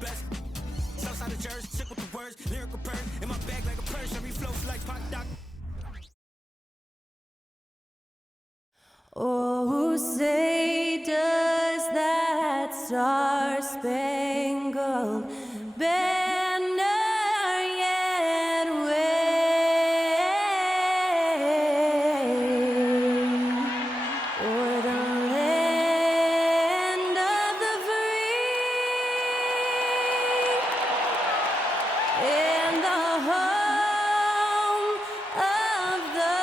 best. Southside of Jersey, sick with the words, lyrical bird in my bag like a purse. Every flows like Pac Doc. Oh, say does that star-spangled banner yet wave o'er the land of the free and the home of the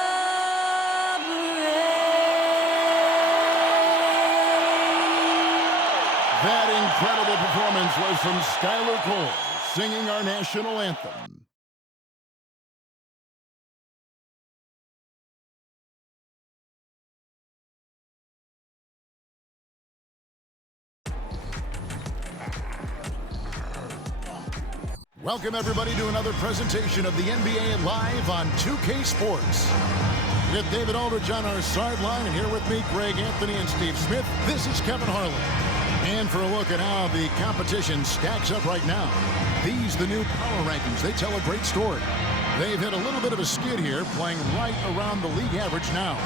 That incredible performance was from Skylar Cole, singing our national anthem. Welcome, everybody, to another presentation of the NBA Live on 2K Sports. With David Aldridge on our sideline, and here with me, Greg Anthony and Steve Smith, this is Kevin Harlan. And for a look at how the competition stacks up right now, these the new power rankings. They tell a great story. They've hit a little bit of a skid here, playing right around the league average now.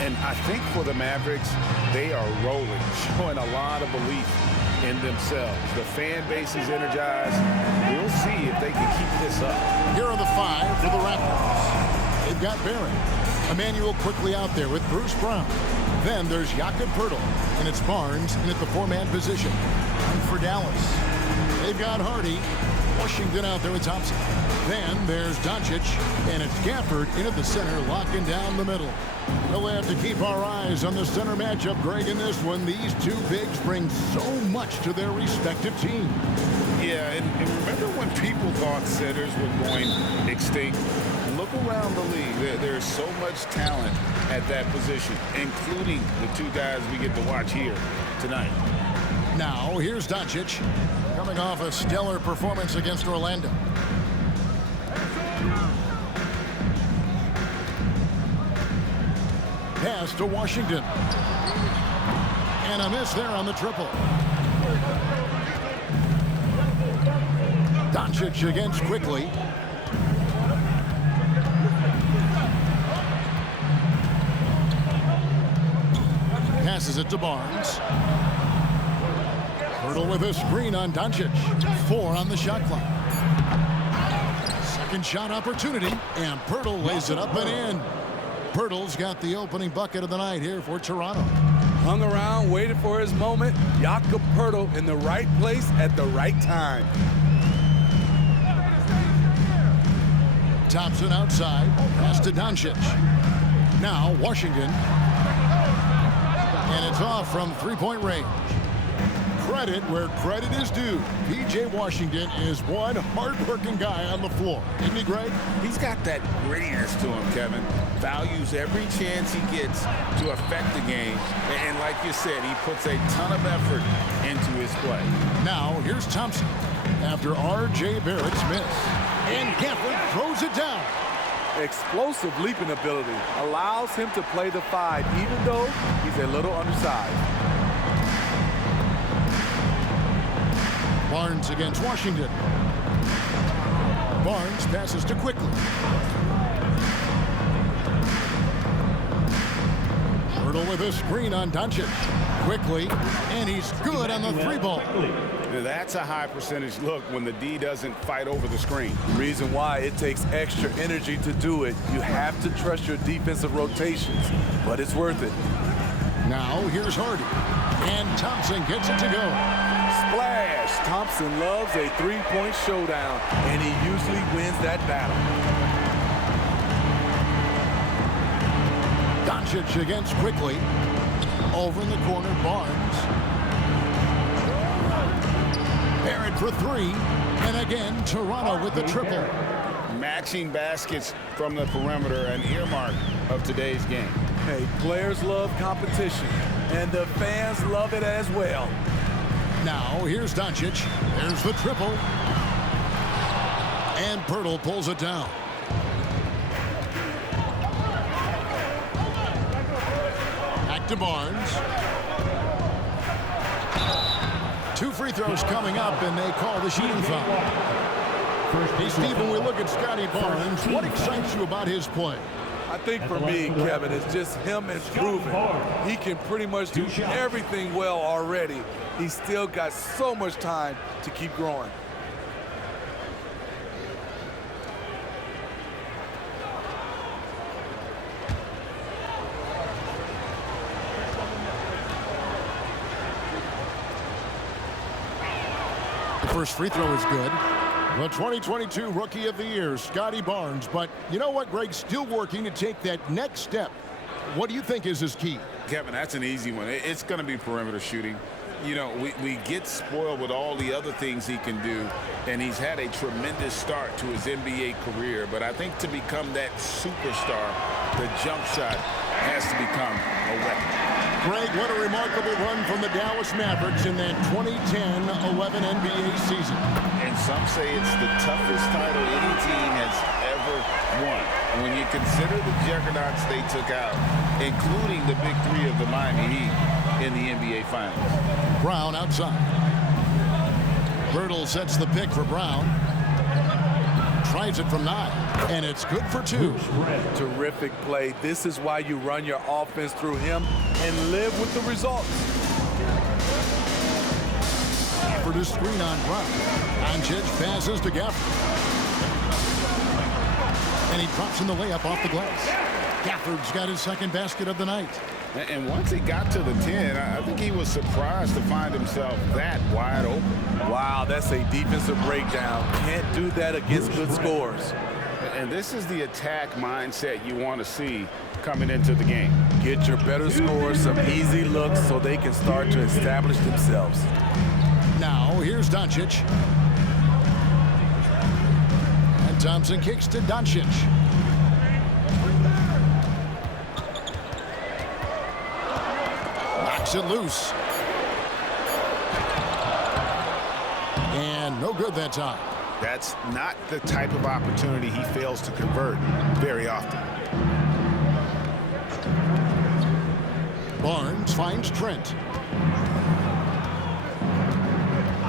And I think for the Mavericks, they are rolling, showing a lot of belief in themselves. The fan base is energized. We'll see if they can keep this up. Here are the five for the Raptors. They've got Barron. Emmanuel quickly out there with Bruce Brown. Then there's Jakob Poeltl, and it's Barnes in at the four-man position. And for Dallas, they've got Hardy. Washington out there with Thompson. Then there's Doncic, and it's Gafford in at the center, locking down the middle. We'll have to keep our eyes on the center matchup, Greg, in this one. These two bigs bring so much to their respective team. Yeah, and remember when people thought centers were going extinct? Look around the league. There's so much talent at that position, including the two guys we get to watch here tonight. Now, here's Doncic, coming off a stellar performance against Orlando. Pass to Washington. And a miss there on the triple. Doncic against quickly. Passes it to Barnes. Poeltl with a screen on Doncic. 4 on the shot clock. Second shot opportunity, and Poeltl lays it up and in. Poeltl's got the opening bucket of the night here for Toronto. Hung around, waited for his moment. Jakob Poeltl in the right place at the right time. Thompson outside, pass to Doncic. Now Washington. And it's off from three-point range. Credit where credit is due. P.J. Washington is one hard-working guy on the floor. Isn't he, Greg? He's got that grittiness to him, Kevin. Values every chance he gets to affect the game. And like you said, he puts a ton of effort into his play. Now, here's Thompson after R.J. Barrett's miss. And Gafford throws it down. Explosive leaping ability allows him to play the 5, even though he's a little undersized. Barnes against Washington. Barnes passes to quickly. Poeltl with a screen on Doncic. Quickly, and he's good on the three ball. That's a high percentage look when the D doesn't fight over the screen. The reason why it takes extra energy to do it. You have to trust your defensive rotations, but it's worth it. Now here's Hardy, and Thompson gets it to go. Splash! Thompson loves a three-point showdown, and he usually wins that battle. Doncic against quickly. Over in the corner, Barnes. Barrett for 3, and again, Toronto with the triple. Matching baskets from the perimeter, an earmark of today's game. Hey, players love competition, and the fans love it as well. Now, here's Doncic. There's the triple. And Poeltl pulls it down. Back to Barnes. 2 free throws coming up, and they call the shooting foul. Hey, Steve, when we look at Scotty Barnes, what excites you about his play? I think for me, Kevin, it's just him improving. He can pretty much do everything well already. He's still got so much time to keep growing. The first free throw is good. The 2022 Rookie of the Year, Scotty Barnes. But you know what, Greg? Still working to take that next step. What do you think is his key? Kevin, that's an easy one. It's going to be perimeter shooting. You know, we get spoiled with all the other things he can do, and he's had a tremendous start to his NBA career. But I think to become that superstar, the jump shot has to become a weapon. Greg, what a remarkable run from the Dallas Mavericks in that 2010-11 NBA season. And some say it's the toughest title any team has ever won. And when you consider the juggernauts they took out, including the big three of the Miami Heat in the NBA Finals. Brown outside. Birtle sets the pick for Brown. Tries it from 9, and it's good for 2. Terrific play. This is why you run your offense through him and live with the results. For the screen on Brown. Doncic passes to Gafford. And he drops in the layup off the glass. Gafford's got his second basket of the night. And once he got to the 10, I think he was surprised to find himself that wide open. Wow, that's a defensive breakdown. Can't do that against good scores. And this is the attack mindset you want to see coming into the game. Get your better scores some easy looks so they can start to establish themselves. Now, here's Doncic. And Thompson kicks to Doncic. Knocks it loose. And no good that time. That's not the type of opportunity he fails to convert very often. Barnes finds Trent.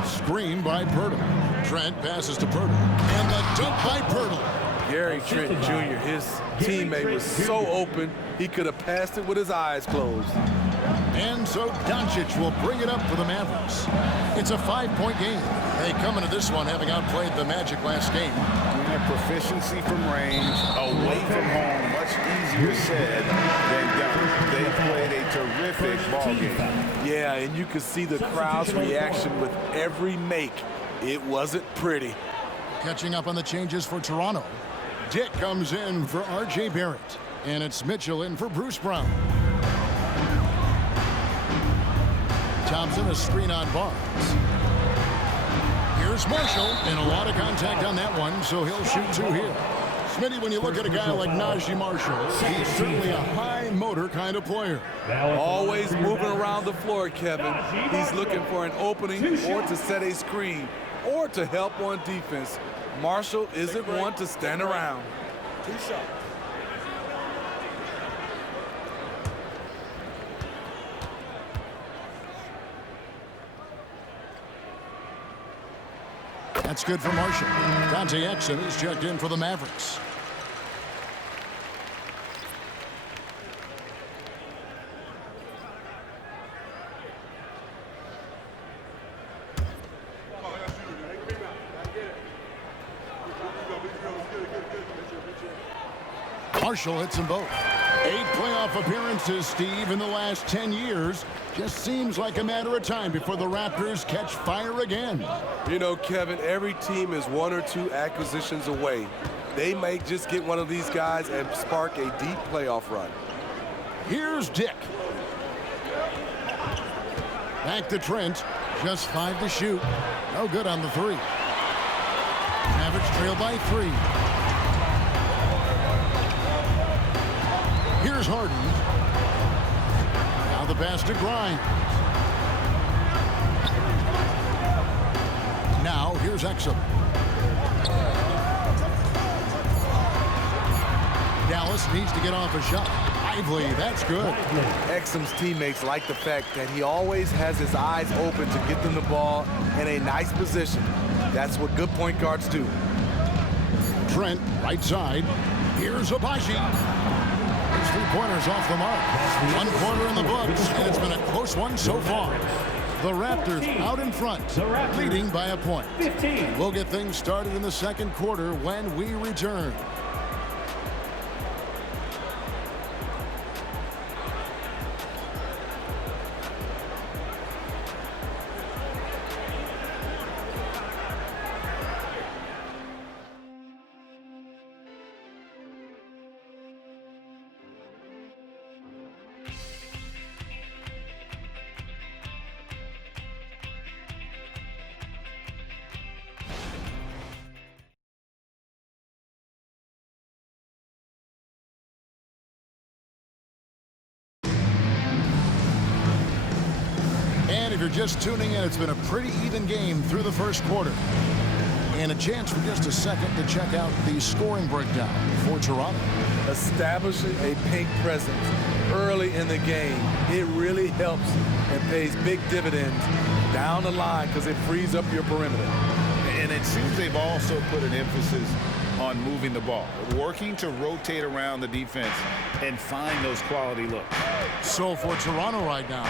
Screen by Pirtle. Trent passes to Pirtle. And the dunk by Pirtle. Gary Trent Jr., his teammate was so open, he could have passed it with his eyes closed. And so Doncic will bring it up for the Mavericks. It's a 5-point game. They come into this one having outplayed the Magic last game. Proficiency from range, away from home, much easier said than done. They played a terrific ball game. Yeah, and you could see the crowd's reaction with every make. It wasn't pretty. Catching up on the changes for Toronto. Dick comes in for R.J. Barrett. And it's Mitchell in for Bruce Brown. Thompson, a screen on Barnes. Here's Marshall, and a lot of contact on that one, so he'll shoot 2 here. Smitty, when you look at a guy like Najee Marshall, he's certainly a high-motor kind of player. Always moving around the floor, Kevin. He's looking for an opening or to set a screen or to help on defense. Marshall isn't one to stand around. 2 shots. That's good for Marshall. Dante Exum is checked in for the Mavericks. Marshall hits them both. 8 playoff appearances, Steve, in the last 10 years. Just seems like a matter of time before the Raptors catch fire again. You know, Kevin, every team is 1 or 2 acquisitions away. They may just get one of these guys and spark a deep playoff run. Here's Dick. Back to Trent. Just 5 to shoot. No good on the 3. Mavericks trail by 3. Here's Harden. Now the pass to Grimes. Now here's Exum. Dallas needs to get off a shot. Lively, that's good. Exum's teammates like the fact that he always has his eyes open to get them the ball in a nice position. That's what good point guards do. Trent, right side. Here's Abaji. His 3-pointers off the mark. 1 quarter in the books, and it's been a close one so far. The Raptors out in front, leading by a point. We'll get things started in the second quarter when we return. And if you're just tuning in, it's been a pretty even game through the first quarter. And a chance for just a second to check out the scoring breakdown for Toronto. Establishing a paint presence early in the game, it really helps and pays big dividends down the line because it frees up your perimeter. And it seems they've also put an emphasis on moving the ball, working to rotate around the defense and find those quality looks. So for Toronto right now,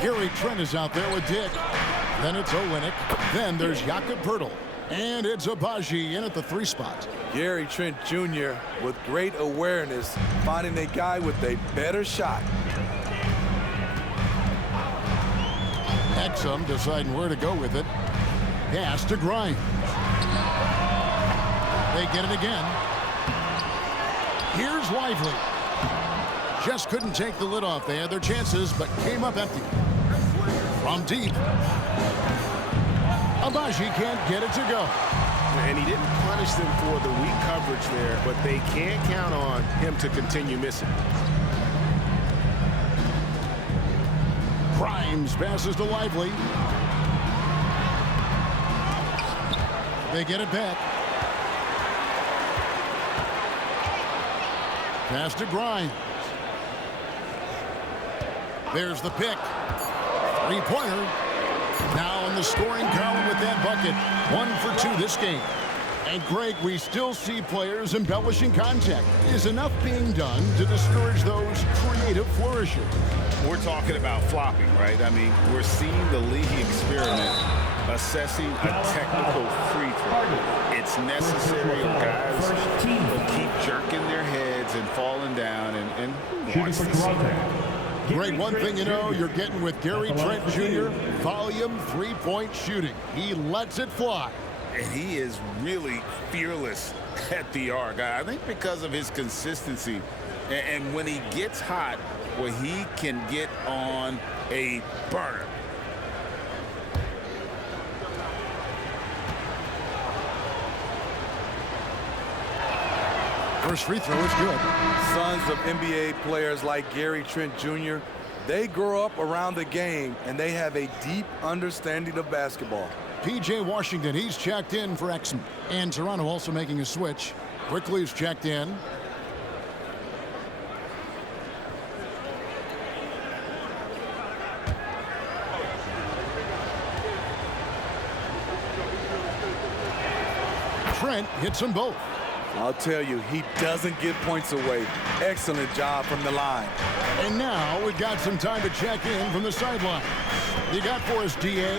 Gary Trent is out there with Dick. Then it's Olynyk. Then there's Jakob Poeltl. And it's Abaji in at the 3 spot. Gary Trent Jr. with great awareness, finding a guy with a better shot. Exum deciding where to go with it. Pass to Grimes. They get it again. Here's Lively. Just couldn't take the lid off. They had their chances, but came up empty. From deep. Abaji can't get it to go. And he didn't punish them for the weak coverage there, but they can't count on him to continue missing. Grimes passes to Lively. They get it back. Pass to Grimes. There's the pick. 3-pointer. Now in the scoring column with that bucket. 1 for 2 this game. And Greg, we still see players embellishing contact. Is enough being done to discourage those creative flourishes? We're talking about flopping, right? I mean, we're seeing the league experiment assessing a technical free throw. It's necessary of guys who keep jerking their heads and falling down and wants to see that. Greg, one thing you know, you're getting with Gary Trent Jr., volume 3-point shooting. He lets it fly. And he is really fearless at the arc. I think because of his consistency. And when he gets hot, well, he can get on a burner. First free throw is good. Sons of NBA players like Gary Trent Jr., they grow up around the game, and they have a deep understanding of basketball. P.J. Washington, he's checked in for Exum. And Toronto also making a switch. Quickly is checked in. Trent hits them both. I'll tell you, he doesn't give points away. Excellent job from the line. And now we've got some time to check in from the sideline. You got for us, D.A.?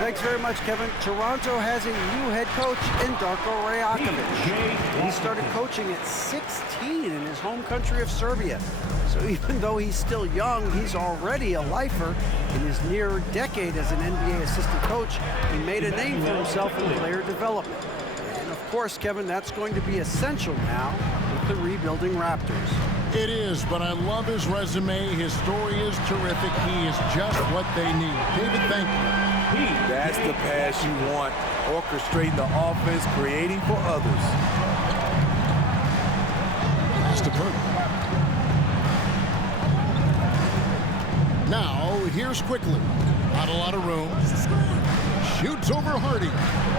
Thanks very much, Kevin. Toronto has a new head coach in Darko Rajakovic. He started coaching at 16 in his home country of Serbia. So even though he's still young, he's already a lifer. In his near decade as an NBA assistant coach, he made a name for himself in player development. And of course, Kevin, that's going to be essential now with the rebuilding Raptors. It is, but I love his resume. His story is terrific. He is just what they need. David, thank you. That's the pass you want. Orchestrating the offense, creating for others. Pass to Poeltl. Now, here's quickly. Not a lot of room. shoots over Hardy.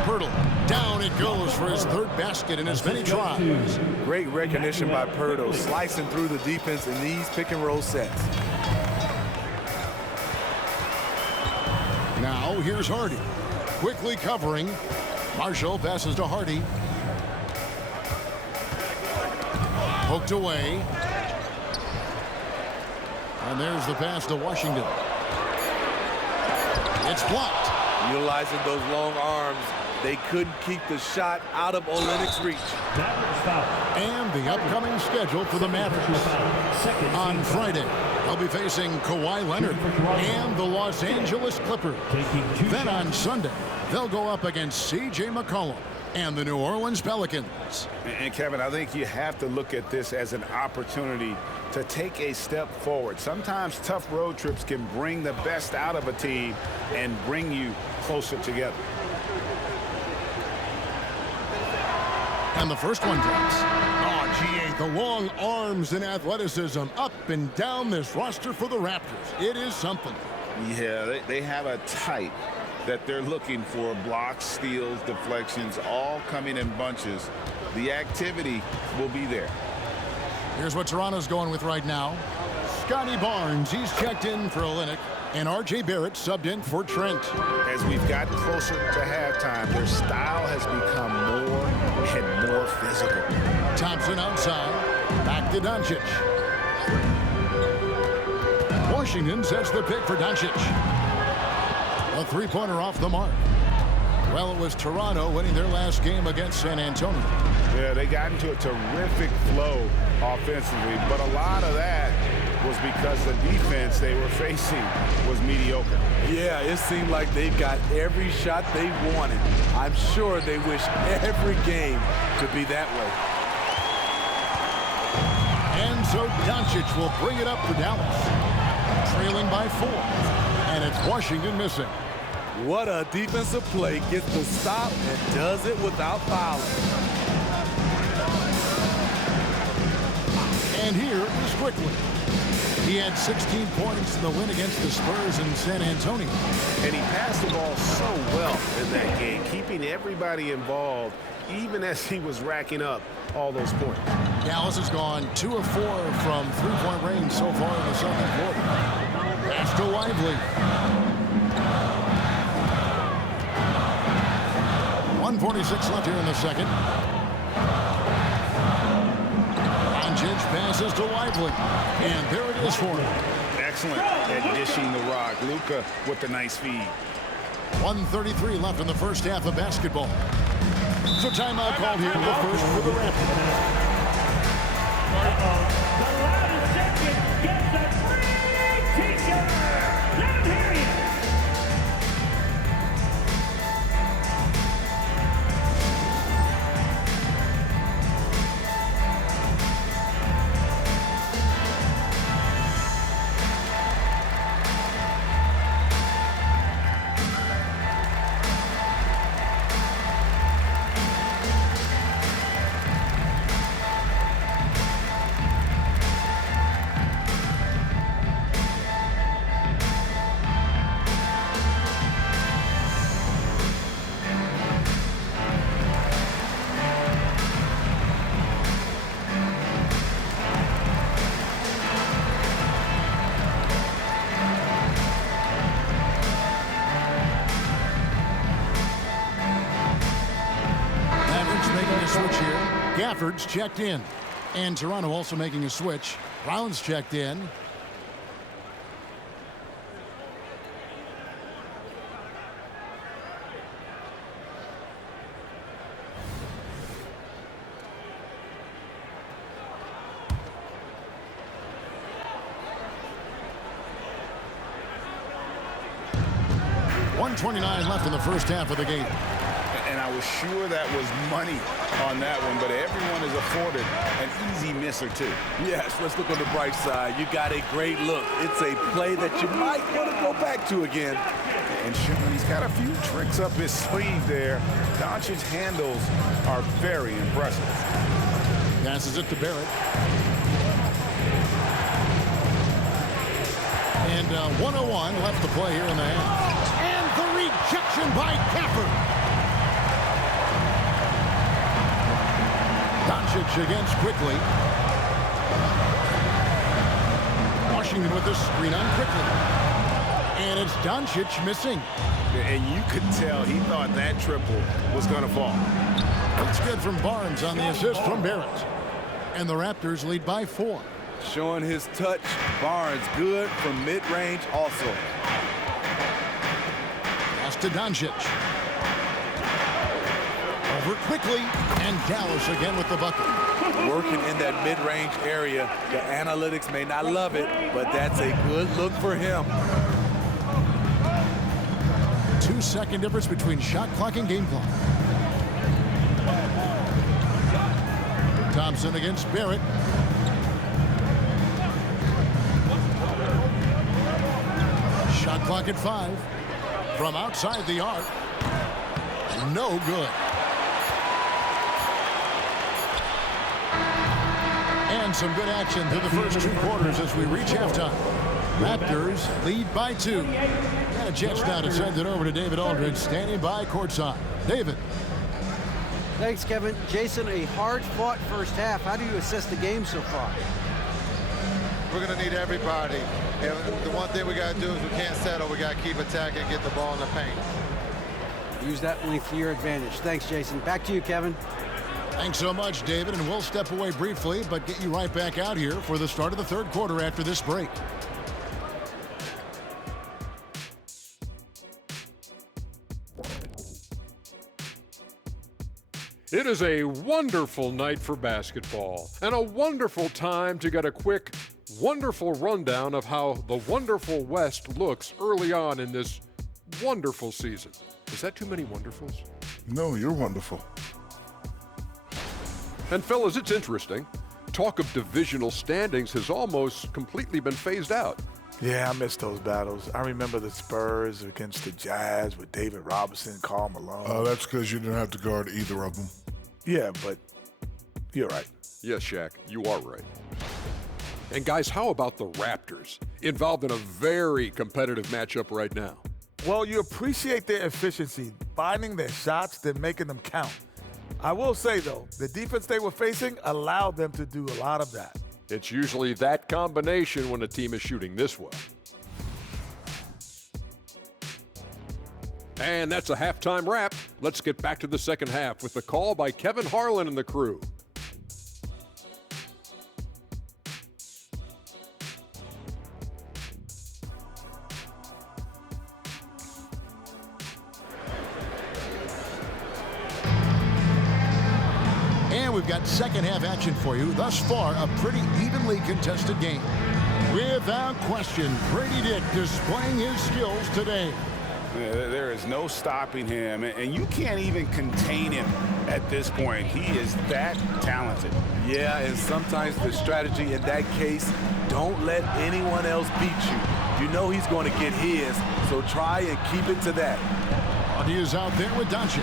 Pirtle, down it goes for his third basket in as many tries. Great recognition by Pirtle, slicing through the defense in these pick-and-roll sets. Now here's Hardy. Quickly covering. Marshall passes to Hardy. Poked away. And there's the pass to Washington. It's blocked. Utilizing those long arms, they couldn't keep the shot out of Olynyk's reach. And the upcoming schedule for the Mavericks. On Friday, they'll be facing Kawhi Leonard and the Los Angeles Clippers. Then on Sunday, they'll go up against C.J. McCollum and the New Orleans Pelicans. And Kevin, I think you have to look at this as an opportunity to take a step forward. Sometimes tough road trips can bring the best out of a team and bring you closer together. And the first one drops. Oh, gee, the long arms and athleticism up and down this roster for the Raptors. It is something. Yeah, they have a type that they're looking for. Blocks, steals, deflections, all coming in bunches. The activity will be there. Here's what Toronto's going with right now. Scotty Barnes, he's checked in for Olynyk. And R.J. Barrett subbed in for Trent. As we've gotten closer to halftime, their style has become more and more physical. Thompson outside. Back to Doncic. Washington sets the pick for Doncic. A three-pointer off the mark. Well, it was Toronto winning their last game against San Antonio. Yeah, they got into a terrific flow offensively, but a lot of that was because the defense they were facing was mediocre. Yeah, it seemed like they got every shot they wanted. I'm sure they wish every game could be that way. And so Doncic will bring it up for Dallas. Trailing by 4. And it's Washington missing. What a defensive play. Gets the stop and does it without fouling. And here is Quickly. He had 16 points in the win against the Spurs in San Antonio. And he passed the ball so well in that game, keeping everybody involved, even as he was racking up all those points. Dallas has gone 2 of 4 from three-point range so far in the second quarter. Pass to Lively. 1:46 left here in the second. Doncic passes to Lively. And there it is for him. Excellent at dishing the rock. Luka with the nice feed. 1:33 left in the first half of basketball. So timeout called here, the first for the Raptors. The loudest champion gets a free t-shirt. Let him hear you. Gafford's checked in. And Toronto also making a switch. Brown's checked in. .129 left in the first half of the game. And I was sure that was money on that one, but everyone is afforded an easy miss or two. Yes, let's look on the bright side. You got a great look. It's a play that you might want to go back to again. And sure, he's got a few tricks up his sleeve there. Doncic's handles are very impressive. Passes it to Barrett. And 101 left to play here in the half. And the rejection Deflection by Gafford. Doncic against quickly. Washington with the screen on quickly. And it's Doncic missing. And you could tell he thought that triple was going to fall. It's good from Barnes on the assist from Barrett. And the Raptors lead by 4. Showing his touch. Barnes good from mid-range also. Pass to Doncic. Over quickly. And Dallas again with the bucket. Working in that mid-range area. The analytics may not love it, but that's a good look for him. 2-second difference between shot clock and game clock. Thompson against Barrett. Shot clock at 5. From outside the arc. No good. And some good action through the first 2 quarters as we reach halftime. Raptors lead by 2. And a chance now to send it over to David Aldridge, standing by courtside. David. Thanks, Kevin. Jason, a hard-fought first half. How do you assess the game so far? We're going to need everybody. And the one thing we got to do is we can't settle. We got to keep attacking and get the ball in the paint. Use that length to your advantage. Thanks, Jason. Back to you, Kevin. Thanks so much, David. And we'll step away briefly, but get you right back out here for the start of the third quarter after this break. It is a wonderful night for basketball and a wonderful time to get a quick, wonderful rundown of how the wonderful West looks early on in this wonderful season. Is that too many wonderfuls? No, you're wonderful. And fellas, it's interesting. Talk of divisional standings has almost completely been phased out. Yeah, I miss those battles. I remember the Spurs against the Jazz with David Robinson, Karl Malone. That's because you didn't have to guard either of them. Yeah, but you're right. Yes, Shaq, you are right. And guys, how about the Raptors? Involved in a very competitive matchup right now. Well, you appreciate their efficiency, finding their shots, then making them count. I will say, though, the defense they were facing allowed them to do a lot of that. It's usually that combination when a team is shooting this well. And that's a halftime wrap. Let's get back to the second half with the call by Kevin Harlan and the crew. And we've got second half action for you. Thus far, a pretty evenly contested game. Without question, Grady Dick displaying his skills today. There is no stopping him, and you can't even contain him at this point. He is that talented. Yeah, and sometimes the strategy in that case, don't let anyone else beat you. You know he's going to get his, so try and keep it to that. He is out there with Doncic.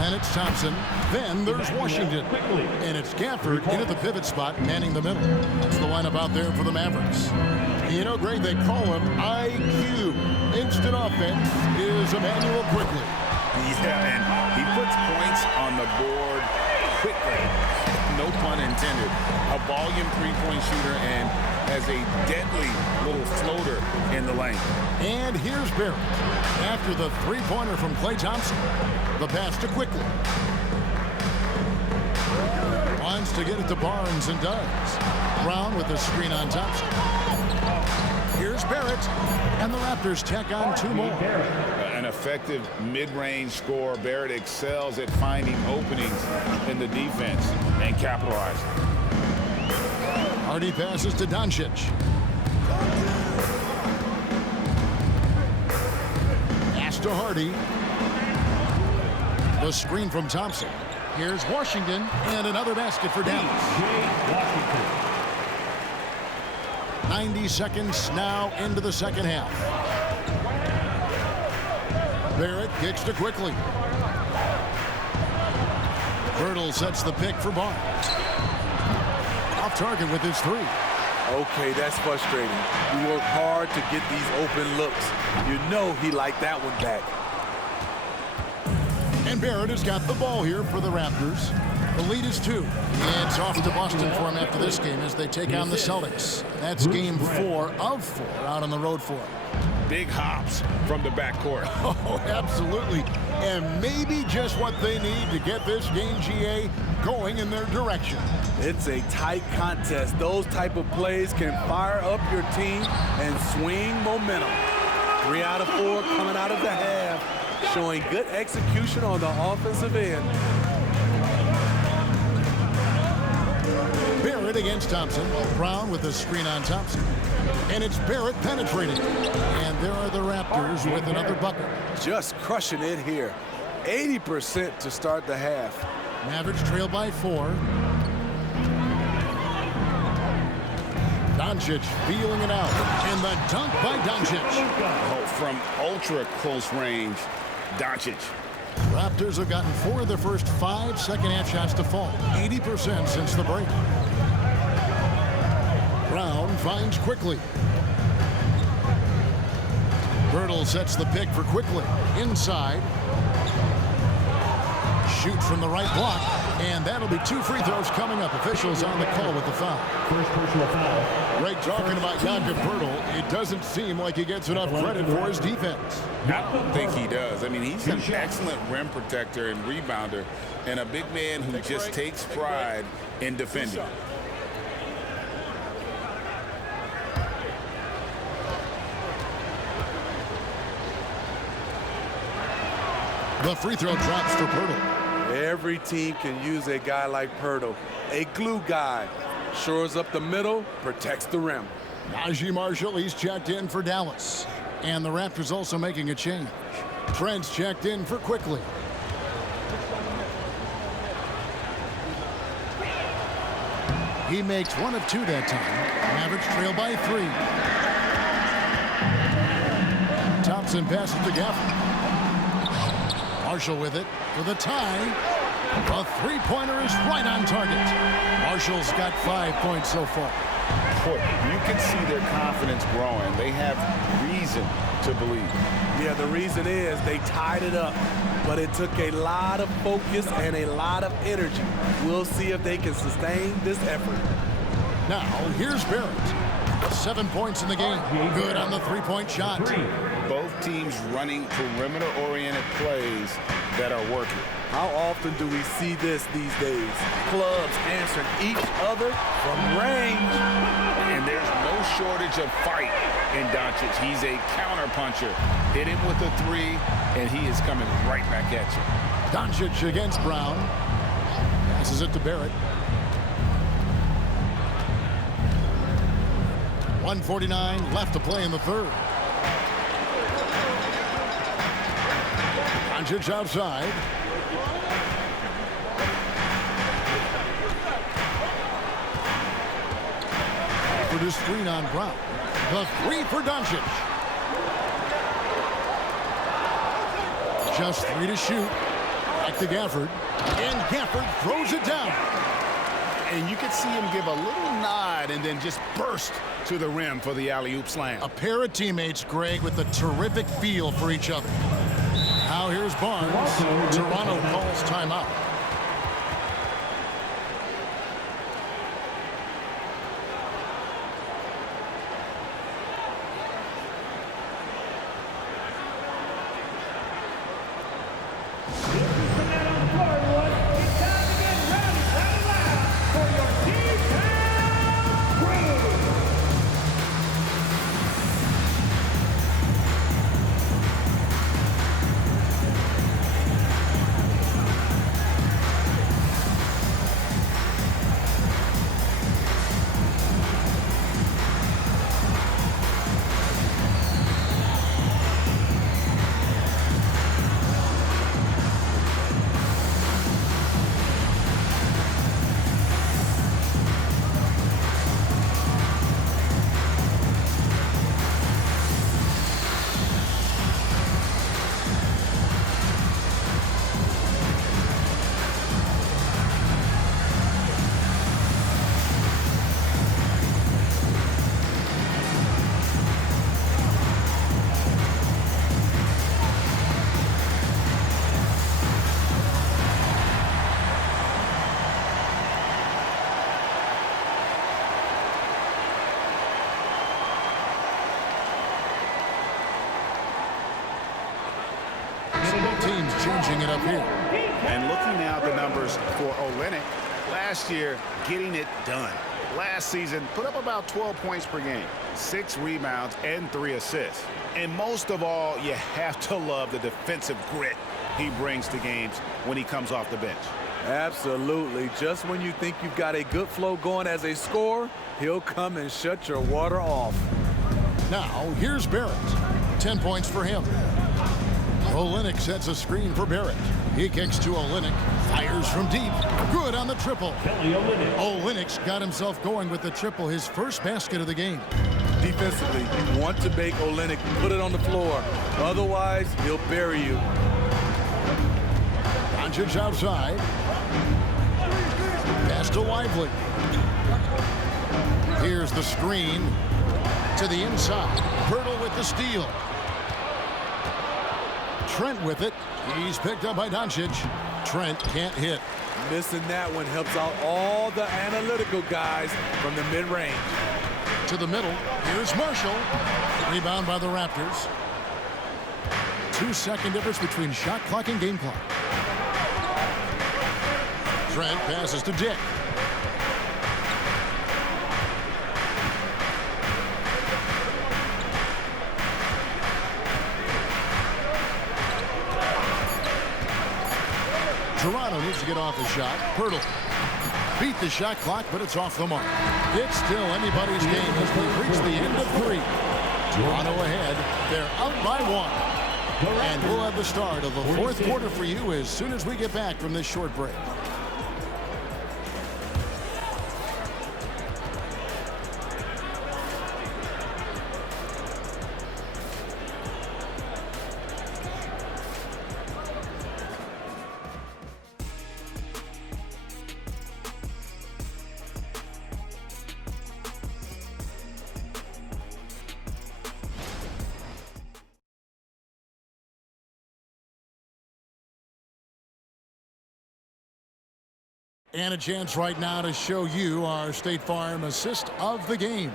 Then it's Thompson. Then there's Washington. And it's Gafford in at the pivot spot, manning the middle. That's the lineup out there for the Mavericks. You know, Greg, they call him IQ. Instant offense is Emmanuel quickly. Yeah, and he puts points on the board quickly. No pun intended. A volume three-point shooter and has a deadly little floater in the lane. And here's Barrett. After the three-pointer from Klay Thompson, the pass to quickly. Wants to get it to Barnes and does. Brown with the screen on Thompson. Here's Barrett, and the Raptors tack on 2 more. An effective mid-range scorer. Barrett excels at finding openings in the defense and capitalizing. Hardy passes to Doncic. Pass to Hardy. The screen from Thompson. Here's Washington, and another basket for Dallas. 90 seconds now into the second half. Barrett kicks to quickly. Birtle sets the pick for Barnes. Off target with his 3. Okay, that's frustrating. You work hard to get these open looks. You know he liked that one back. And Barrett has got the ball here for the Raptors. The lead is 2. It's off to Boston for him after this game as they take on the Celtics. That's game 4 of 4 out on the road for him. Big hops from the backcourt. Oh, absolutely. And maybe just what they need to get this game, GA, going in their direction. It's a tight contest. Those type of plays can fire up your team and swing momentum. 3 out of 4 coming out of the half, showing good execution on the offensive end. Barrett against Thompson. Brown with a screen on Thompson. And it's Barrett penetrating. And there are the Raptors with another bucket. Just crushing it here. 80% to start the half. Mavericks trail by 4. Doncic feeling it out. And the dunk by Doncic. Oh, from ultra close range, Doncic. Raptors have gotten 4 of their first 5 second-half shots to fall. 80% since the break. Brown finds Quickly. Birtle sets the pick for Quickly. Inside. Shoot from the right block. And that'll be 2 free throws coming up. Officials on the call with the foul. First personal foul. Greg talking about Jakob Birtle. It doesn't seem like he gets enough credit for his defense. I don't think he does. I mean, he's an excellent rim protector and rebounder, and a big man who just takes pride in defending. The free throw drops for Birtle. Every team can use a guy like Pirtle, a glue guy. Shores up the middle, protects the rim. Najee Marshall, he's checked in for Dallas. And the Raptors also making a change. Trent's checked in for Quickly. He makes 1 of 2 that time. Mavericks trail by 3. Thompson passes to Gafford. Marshall with it for the tie. The three-pointer is right on target. Marshall's got 5 points so far. You can see their confidence growing. They have reason to believe. Yeah, the reason is they tied it up, but it took a lot of focus and a lot of energy. We'll see if they can sustain this effort. Now, here's Barrett. 7 points in the game. Good on the three-point shot. Both teams running perimeter-oriented plays that are working. How often do we see this these days? Clubs answering each other from range. And there's no shortage of fight in Doncic. He's a counter-puncher. Hit him with a 3, and he is coming right back at you. Doncic against Brown. Passes it to Barrett. 1:49 left to play in the third. Doncic outside. For the screen on Brown. The 3 for Doncic. Just 3 to shoot. Back to Gafford. And Gafford throws it down. And you could see him give a little nod and then just burst to the rim for the alley-oop slam. A pair of teammates, Greg, with a terrific feel for each other. Now here's Barnes. Toronto calls timeout. challenging it up here. And looking now at the numbers for Olynyk, last year getting it done. Last season, put up about 12 points per game, 6 rebounds, and 3 assists. And most of all, you have to love the defensive grit he brings to games when he comes off the bench. Absolutely. Just when you think you've got a good flow going as a scorer, he'll come and shut your water off. Now, here's Barrett. 10 points for him. Olynyk sets a screen for Barrett. He kicks to Olynyk, fires from deep. Good on the triple. Olynyk's got himself going with the triple, his first basket of the game. Defensively, you want to make Olynyk put it on the floor. Otherwise, he'll bury you. Doncic outside. Pass to Lively. Here's the screen to the inside. Pirtle with the steal. Trent with it. He's picked up by Doncic. Trent can't hit. Missing that one helps out all the analytical guys from the mid-range. To the middle. Here's Marshall. Rebound by the Raptors. 2-second difference between shot clock and game clock. Trent passes to Dick. Toronto needs to get off a shot. Pirtle beat the shot clock, but it's off the mark. It's still anybody's game as we've reached the end of 3. Toronto ahead. They're out by 1. And we'll have the start of the 4th quarter for you as soon as we get back from this short break. And a chance right now to show you our State Farm assist of the game.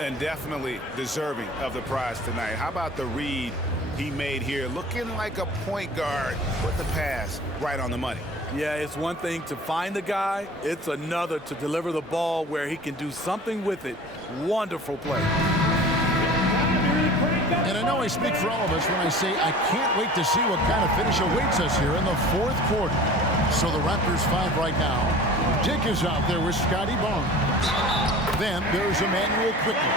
And definitely deserving of the prize tonight. How about the read he made here? Looking like a point guard. Put the pass right on the money. Yeah, it's one thing to find the guy. It's another to deliver the ball where he can do something with it. Wonderful play. And I know I speak for all of us when I say I can't wait to see what kind of finish awaits us here in the 4th quarter. So the Raptors 5 right now. Dick is out there with Scotty Barnes. Then there's Emmanuel Quickly.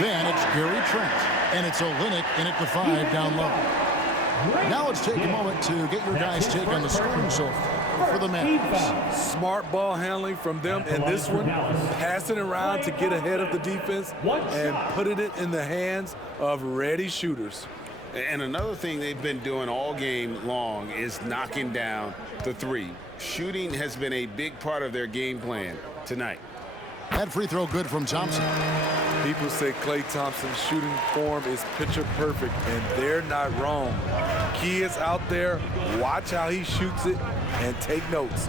Then it's Gary Trent. And it's Olynyk in at the 5 down low. Now let's take a moment to get your guys' take on the scoring so far for the Mavs. Smart ball handling from them in this one. Passing around to get ahead of the defense and putting it in the hands of ready shooters. And another thing they've been doing all game long is knocking down the 3. Shooting has been a big part of their game plan tonight. That free throw good from Thompson. People say Klay Thompson's shooting form is picture perfect, and they're not wrong. Kids out there, watch how he shoots it and take notes.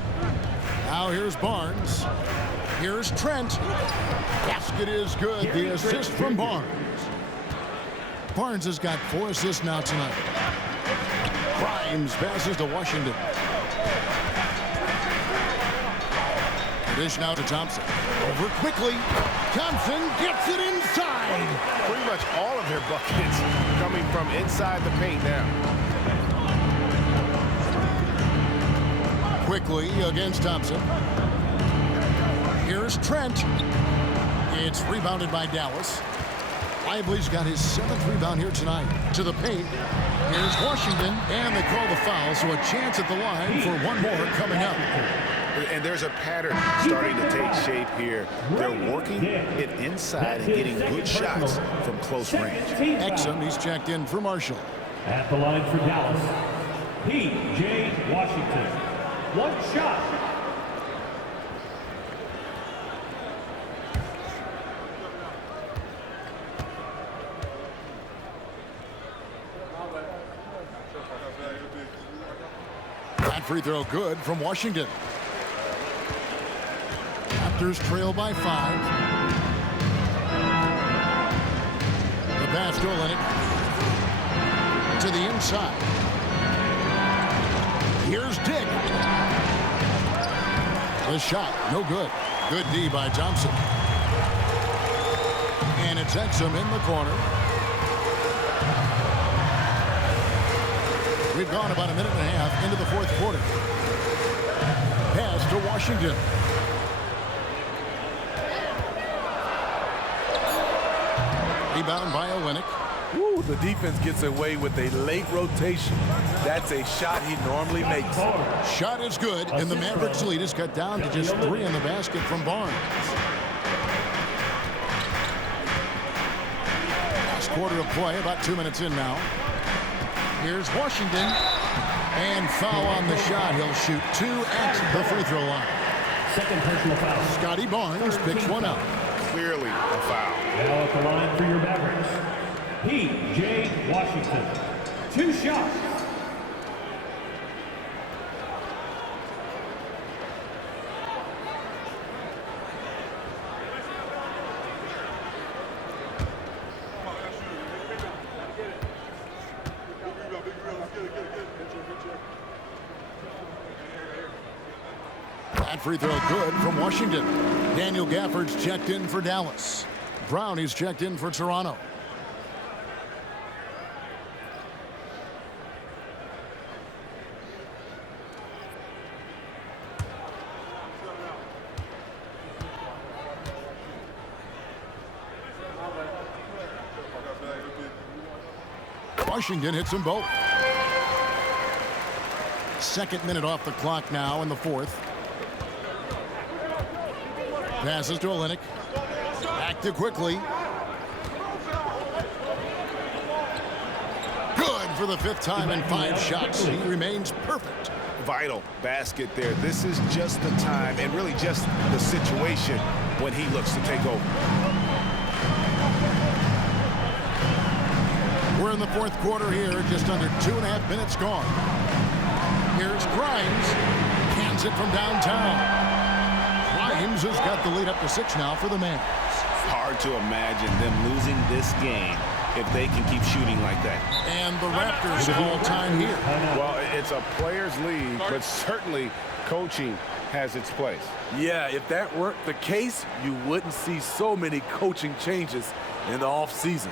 Now here's Barnes. Here's Trent. Basket is good. The assist from Barnes. Barnes has got 4 assists now tonight. Grimes passes to Washington. Dish now to Thompson. Over quickly. Thompson gets it inside. Pretty much all of their buckets coming from inside the paint now. Quickly against Thompson. Here's Trent. It's rebounded by Dallas. Lively's got his 7th rebound here tonight. To the paint. Here's Washington. And they call the foul, so a chance at the line for one more coming up. And there's a pattern starting to take shape here. They're working it inside and getting good shots from close range. Exum, he's checked in for Marshall. At the line for Dallas, P.J. Washington. 1 shot. That free throw good from Washington. Raptors trail by 5. The pass to Olynyk. To the inside. Here's Dick. The shot, no good. Good D by Thompson. And it's Exum in the corner. We've gone about a minute and a half into the fourth quarter. Pass to Washington. Rebound by Olynyk. Woo, the defense gets away with a late rotation. That's a shot he normally makes. Shot is good, and the Mavericks lead is cut down to just 3 in the basket from Barnes. Last quarter of play, about 2 minutes in now. Here's Washington, and foul on the shot. He'll shoot 2 at the free throw line. Second personal foul. Scotty Barnes picks one out. Clearly a foul. Now at the line for your Mavericks, P.J. Washington. 2 shots. That free throw good from Washington. Daniel Gafford's checked in for Dallas. Brownie's checked in for Toronto. Washington hits them both. Second minute off the clock now in the fourth. Passes to Olynyk. Active quickly. Good for the 5th time in 5 shots. He remains perfect. Vital basket there. This is just the time and really just the situation when he looks to take over. We're in the fourth quarter here, just under 2.5 minutes gone. Here's Grimes. Cans it from downtown. Grimes has got the lead up to 6 now for the Mavs. Hard to imagine them losing this game if they can keep shooting like that. And the Raptors all time here. Well, it's a players' league, but certainly coaching has its place. Yeah, if that weren't the case, you wouldn't see so many coaching changes in the offseason.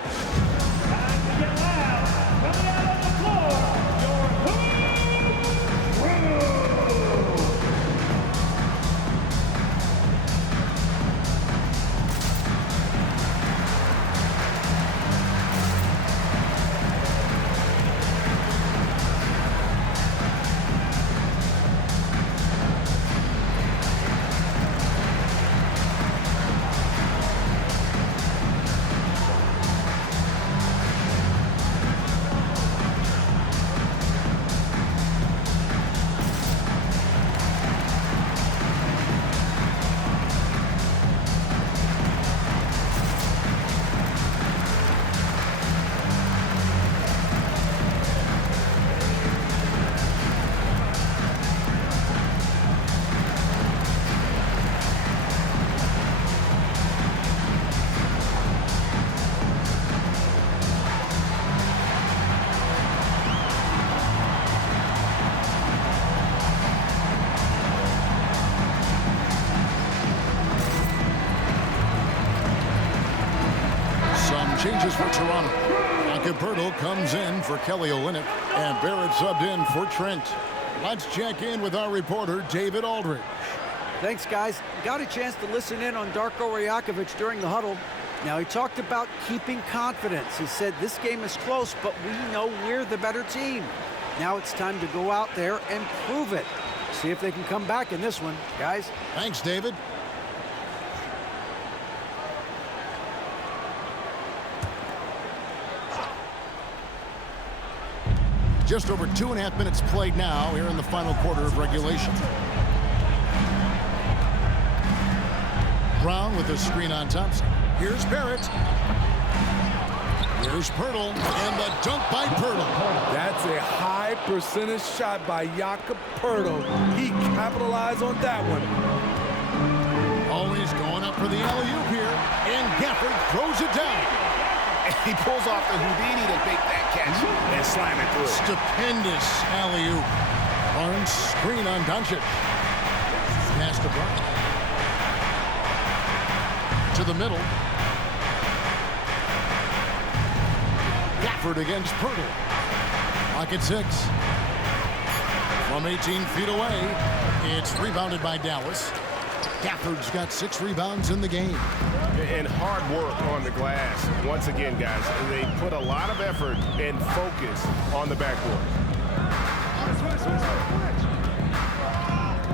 Time to get loud. Coming out on the floor, your hoop crew. Changes for Toronto. Jakob comes in for Kelly Olynyk, and Barrett subbed in for Trent. Let's check in with our reporter, David Aldridge. Thanks, guys. Got a chance to listen in on Darko Rajakovic during the huddle. Now, he talked about keeping confidence. He said this game is close, but we know we're the better team. Now it's time to go out there and prove it. See if they can come back in this one, guys. Thanks, David. Just over 2.5 minutes played now here in the final quarter of regulation. Brown with a screen on Thompson. Here's Barrett. Here's Pirtle, and the dunk by Pirtle. That's a high percentage shot by Jakob Pirtle. He capitalized on that one. Always going up for the alley-oop here, and Gafford throws it down. And he pulls off the Houdini to make that catch and slam it through. Stupendous alley-oop. Barnes screen on Doncic. Pass to Brown. To the middle. Gafford against Pirtle. Clock at 6. From 18 feet away, it's rebounded by Dallas. Gafford's got 6 rebounds in the game. And hard work on the glass. Once again, guys, they put a lot of effort and focus on the backboard.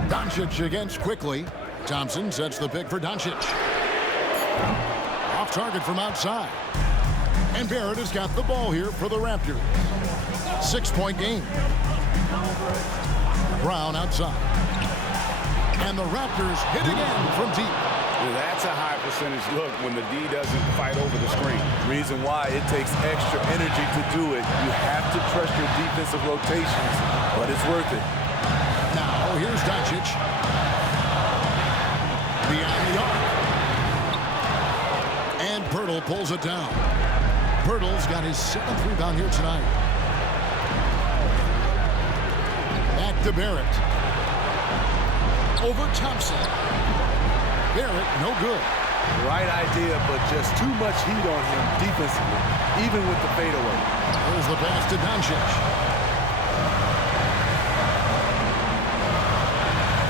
Doncic against Quickly. Thompson sets the pick for Doncic. Off target from outside. And Barrett has got the ball here for the Raptors. 6-point game. Brown outside. And the Raptors hit again from deep. That's a high percentage look when the D doesn't fight over the screen. Reason why it takes extra energy to do it. You have to trust your defensive rotations, but it's worth it. Now here's Doncic. Beyond the arc. And Pirtle pulls it down. Pirtle's got his 7th rebound here tonight. Back to Barrett. Over Thompson. Barrett, no good. Right idea, but just too much heat on him defensively, even with the fadeaway. There's the pass to Doncic.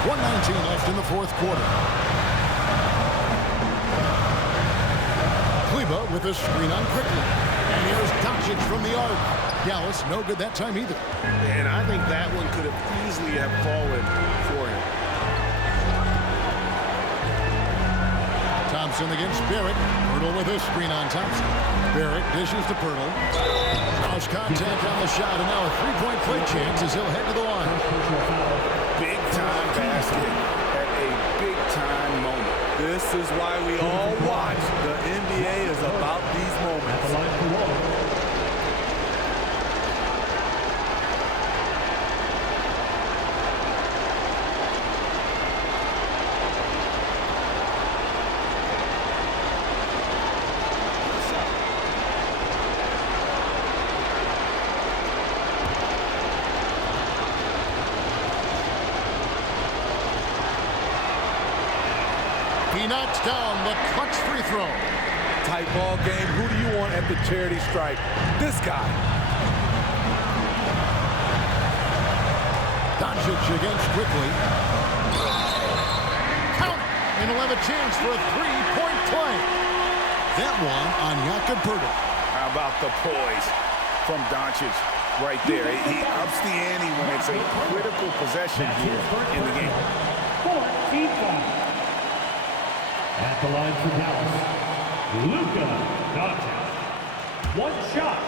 1:19 left in the 4th quarter. Kleba with a screen on Quickly. And here's Doncic from the arc. Dallas, no good that time either. And I think that one could have easily have fallen for him. Thompson against Barrett. Pirtle with a screen on Thompson. Barrett dishes to Pirtle. Cross contact on the shot, and now a 3-point play chance as he'll head to the line. Big time basket at a big time moment. This is why we all watch. The NBA is about these moments. He knocks down the clutch free throw. Tight ball game. Who do you want at the charity stripe? This guy. Doncic against Quickly. Count it, and he'll have a chance for a 3-point play. That one on Jakob Pirtle. How about the poise from Doncic right there? He ups the ante when it's a critical possession here in the game. 14-5. At the line for Dallas, Luka Doncic. One shot.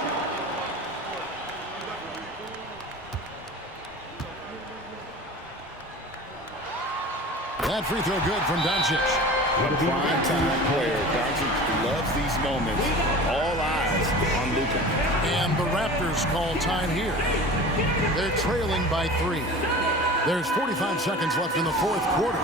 That free throw good from Doncic. A prime-time player. Doncic loves these moments. All eyes on Luka. And the Raptors call time here. They're trailing by 3. There's 45 seconds left in the 4th quarter.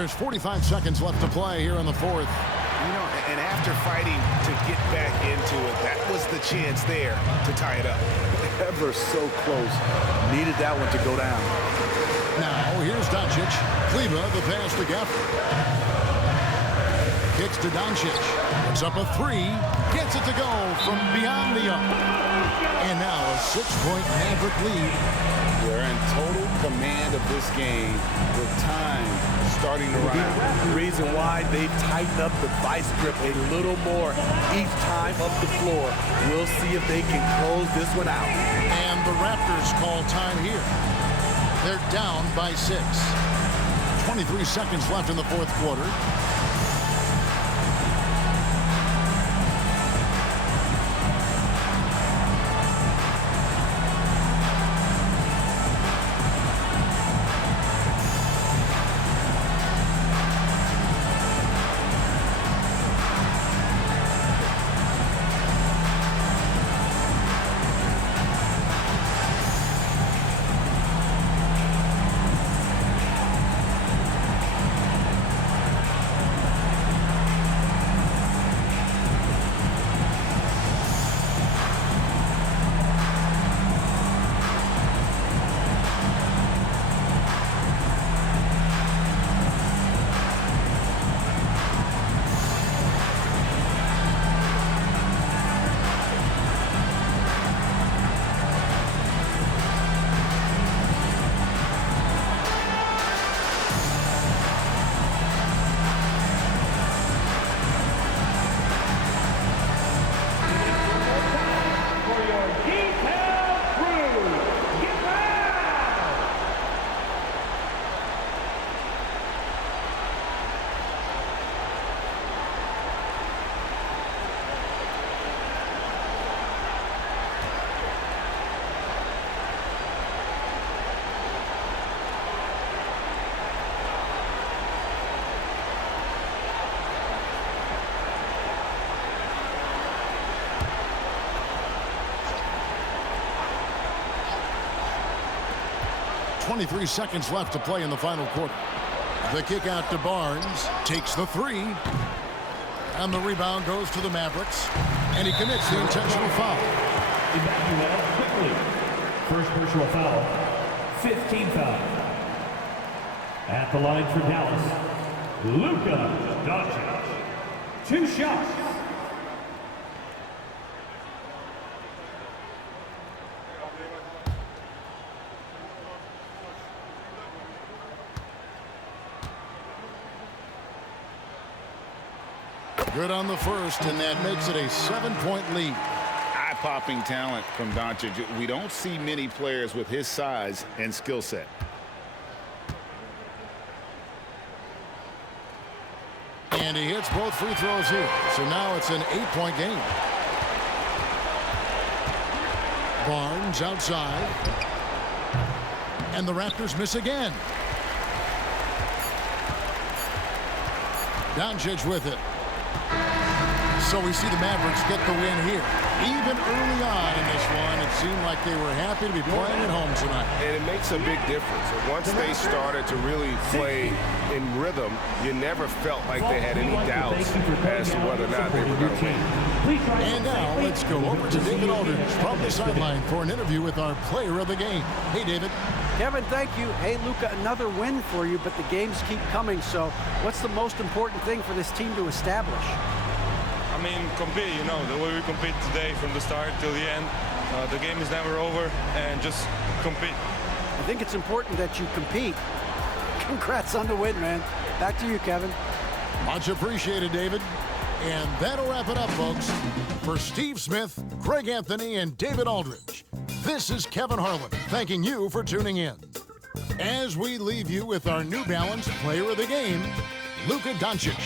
There's 45 seconds left to play here in the fourth. You know, and after fighting to get back into it, that was the chance there to tie it up. Ever so close. Needed that one to go down. Now, here's Doncic. Kleba, the pass to Gafford. Kicks to Doncic. Puts up a three. Gets it to go from beyond the arc. And now a 6-point Maverick lead. They're in total command of this game with time starting to run out. The reason why they've tightened up the vice grip a little more each time up the floor. We'll see if they can close this one out. And the Raptors call time here. They're down by 6. 23 seconds left in the fourth quarter. .23 seconds left to play in the final quarter. The kick out to Barnes. Takes the three. And the rebound goes to the Mavericks. And he commits the intentional foul. Emmanuel quickly. First personal foul. 15th foul. At the line for Dallas, Luka Doncic. 2 shots. Good on the first, and that makes it a 7-point lead. Eye-popping talent from Doncic. We don't see many players with his size and skill set. And he hits both free throws here. So now it's an 8-point game. Barnes outside. And the Raptors miss again. Doncic with it. So we see the Mavericks get the win here. Even early on in this one, it seemed like they were happy to be playing at home tonight. And it makes a big difference. Once they started to really play in rhythm, you never felt like they had any doubts as to whether or not they were going to win. And now let's go over to David Aldridge from the sideline for an interview with our player of the game. Hey, David. Kevin, thank you. Hey, Luka, another win for you, but the games keep coming. So what's the most important thing for this team to establish? I mean, compete, you know, the way we compete today from the start till the end. The game is never over, and just compete. I think it's important that you compete. Congrats on the win, man. Back to you, Kevin. Much appreciated, David. And that'll wrap it up, folks. For Steve Smith, Craig Anthony, and David Aldridge, this is Kevin Harlan thanking you for tuning in. As we leave you with our New Balance player of the game, Luka Doncic.